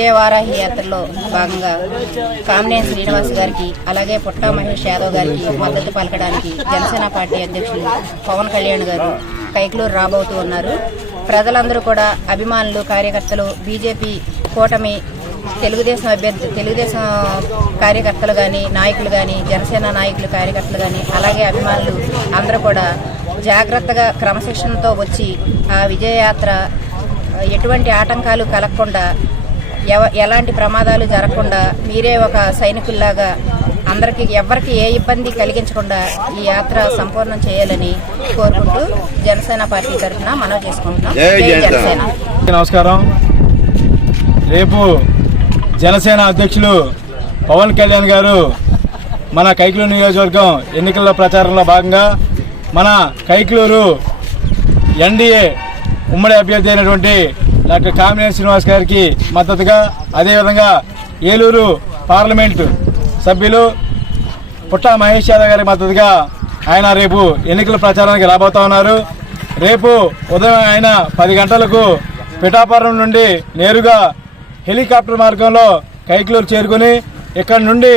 విజయవారాహి యాత్రలో భాగంగా కామినేని శ్రీనివాస్ గారికి అలాగే పుట్టా మహేష్ యాదవ్ గారికి మద్దతు పలకడానికి జనసేన పార్టీ అధ్యక్షులు పవన్ కళ్యాణ్ గారు కైక్లూరు రాబోతూ ఉన్నారు. ప్రజలందరూ కూడా అభిమానులు, కార్యకర్తలు, బీజేపీ కూటమి, తెలుగుదేశం కార్యకర్తలు కానీ, నాయకులు కానీ, జనసేన నాయకులు, కార్యకర్తలు కానీ, అలాగే అభిమానులు అందరూ కూడా జాగ్రత్తగా క్రమశిక్షణతో వచ్చి ఆ విజయయాత్ర ఎటువంటి ఆటంకాలు కలగకుండా, ఎలాంటి ప్రమాదాలు జరగకుండా మీరే ఒక సైనికుల్లాగా అందరికీ ఎవరికి ఏ ఇబ్బంది కలిగించకుండా ఈ యాత్ర సంపూర్ణం చేయాలని కోరుకుంటూ జనసేన పార్టీ తరఫున మనవి చేసుకుంటున్నాం. జనసేన. నమస్కారం. రేపు జనసేన అధ్యక్షులు పవన్ కళ్యాణ్ గారు మన కైక్లూరు నియోజకవర్గం ఎన్నికల ప్రచారంలో భాగంగా మన కైక్లూరు ఎన్డీఏ ఉమ్మడి అభ్యర్థి అయినటువంటి డాక్టర్ కామినేని శ్రీనివాస్ గారికి మద్దతుగా, అదేవిధంగా ఏలూరు పార్లమెంటు సభ్యులు పుట్టా మహేష్ యాదవ్ గారికి మద్దతుగా ఆయన రేపు ఎన్నికల ప్రచారానికి రాబోతా ఉన్నారు. రేపు ఉదయం ఆయన 10 గంటలకు పిఠాపురం నుండి నేరుగా హెలికాప్టర్ మార్గంలో కైక్లూరు చేరుకుని ఇక్కడ నుండి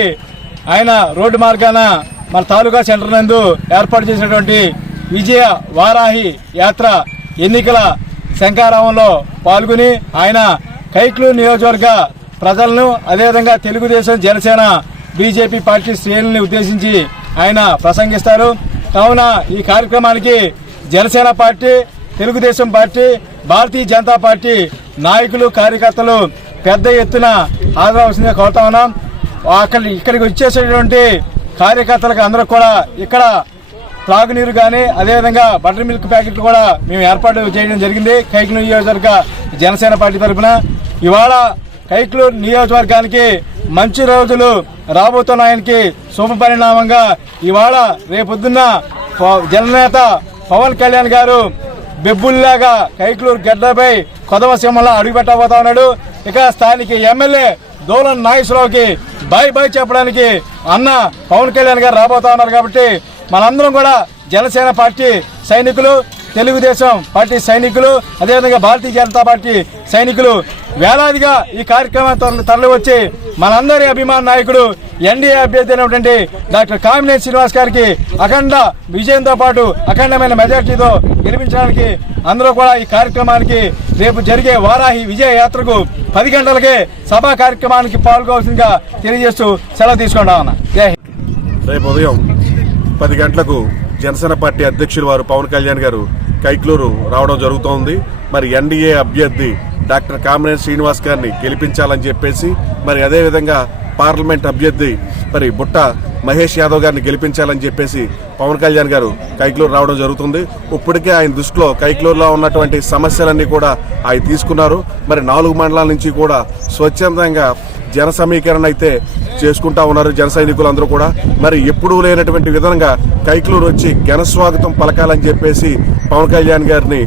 ఆయన రోడ్డు మార్గాన మన తాలూకా సెంటర్ నందు ఏర్పాటు చేసినటువంటి విజయ వారాహి యాత్ర ఎన్నికల శంఖారావంలో పాల్గొని ఆయన కైక్లూరు నియోజకవర్గ ప్రజలను, అదేవిధంగా తెలుగుదేశం, జనసేన, బీజేపీ పార్టీ శ్రేణుల్ని ఉద్దేశించి ఆయన ప్రసంగిస్తారు. కావున ఈ కార్యక్రమానికి Janasena party, Telugu Desam party, Bharatiya Janata party నాయకులు, కార్యకర్తలు పెద్ద ఎత్తున హాజరవలసిందిగా కోరుతా ఉన్నాం. ఇక్కడికి వచ్చేసేటువంటి కార్యకర్తలకు అందరూ కూడా ఇక్కడ త్రాగునీరు కానీ, అదేవిధంగా బటర్ మిల్క్ ప్యాకెట్లు కూడా మేము ఏర్పాటు చేయడం జరిగింది కైక్లూరు నియోజకవర్గ జనసేన పార్టీ తరఫున. ఇవాళ కైక్లూరు నియోజకవర్గానికి మంచి రోజులు రాబోతున్నాయనికి శుభ పరిణామంగా ఇవాళ రేపొద్దున్న జననేత పవన్ కళ్యాణ్ గారు బెబ్బుల్లాగా కైక్లూరు గడ్డపై కొదవ సింహంలో అడుగుపెట్టబోతా ఉన్నాడు. ఇక స్థానిక ఎమ్మెల్యే దోలన్ నాగేశ్వరరావుకి బై చెప్పడానికి అన్న పవన్ కళ్యాణ్ గారు రాబోతా ఉన్నారు. కాబట్టి మనందరం కూడా జనసేన పార్టీ సైనికులు, తెలుగుదేశం పార్టీ సైనికులు, అదేవిధంగా భారతీయ జనతా పార్టీ సైనికులు వేలాదిగా ఈ కార్యక్రమాన్ని తరలివచ్చి మనందరి అభిమాన నాయకుడు ఎన్డీఏ అభ్యర్థి అయినటువంటి డాక్టర్ కామినేని శ్రీనివాస్ గారికి అఖండ విజయంతో పాటు అఖండమైన మెజార్టీతో గెలిపించడానికి అందరూ కూడా ఈ కార్యక్రమానికి రేపు జరిగే వారాహి విజయ యాత్రకు 10 గంటలకే సభా కార్యక్రమానికి పాల్గొవలసిందిగా తెలియజేస్తూ సెలవు తీసుకుంటామన్నా. రేపు ఉదయం 10 గంటలకు జనసేన పార్టీ అధ్యక్షులు వారు పవన్ కళ్యాణ్ గారు కైక్లూరు రావడం జరుగుతోంది. మరి ఎన్డీఏ అభ్యర్థి డాక్టర్ కామినేని శ్రీనివాస్ గారిని గెలిపించాలని చెప్పేసి, మరి అదేవిధంగా పార్లమెంట్ అభ్యర్థి మరి బుట్ట మహేష్ యాదవ్ గారిని గెలిపించాలని చెప్పేసి పవన్ కళ్యాణ్ గారు కైక్లూరు రావడం జరుగుతుంది. ఇప్పటికే ఆయన దృష్టిలో కైక్లూరులో ఉన్నటువంటి సమస్యలన్నీ కూడా ఆయన తీసుకున్నారు. మరి 4 మండలాల నుంచి కూడా స్వచ్ఛందంగా జన సమీకరణ అయితే చేసుకుంటా ఉన్నారు జన సైనికులందరూ కూడా. మరి ఎప్పుడూ లేనటువంటి విధంగా కైక్లూరు వచ్చి ఘనస్వాగతం పలకాలని చెప్పేసి పవన్ కళ్యాణ్ గారిని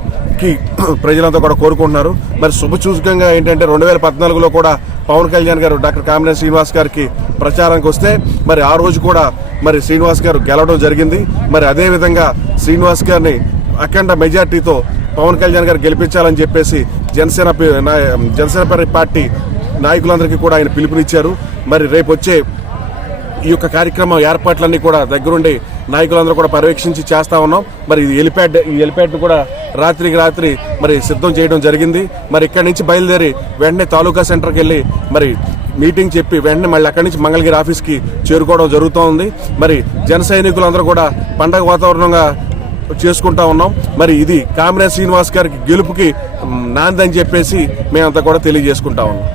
ప్రజలంతా కూడా కోరుకుంటున్నారు. మరి శుభసూచకంగా ఏంటంటే 2014లో కూడా పవన్ కళ్యాణ్ గారు డాక్టర్ కామినేని శ్రీనివాస్ గారికి ప్రచారానికి వస్తే మరి ఆ రోజు కూడా మరి శ్రీనివాస్ గారు గెలవడం జరిగింది. మరి అదేవిధంగా శ్రీనివాస్ గారిని అఖండ మెజార్టీతో పవన్ కళ్యాణ్ గారు గెలిపించాలని చెప్పేసి జనసేన పార్టీ నాయకులందరికీ కూడా ఆయన పిలుపునిచ్చారు. మరి రేపు వచ్చే ఈ యొక్క కార్యక్రమం ఏర్పాట్లన్నీ కూడా దగ్గరుండి నాయకులందరూ కూడా పర్యవేక్షించి చేస్తా ఉన్నాం. మరి ఈ హెలిప్యాడ్ కూడా రాత్రికి రాత్రి మరి సిద్ధం చేయడం జరిగింది. మరి ఇక్కడి నుంచి బయలుదేరి వెంటనే తాలూకా సెంటర్కి వెళ్ళి మరి మీటింగ్ చెప్పి వెంటనే మళ్ళీ అక్కడి నుంచి మంగళగిరి ఆఫీస్కి చేరుకోవడం జరుగుతూ ఉంది. మరి జన సైనికులందరూ కూడా పండగ వాతావరణంగా చేసుకుంటా ఉన్నాం. మరి ఇది కామినేని శ్రీనివాస్ గారికి గెలుపుకి నాందని చెప్పేసి మేమంతా కూడా తెలియజేసుకుంటా ఉన్నాం.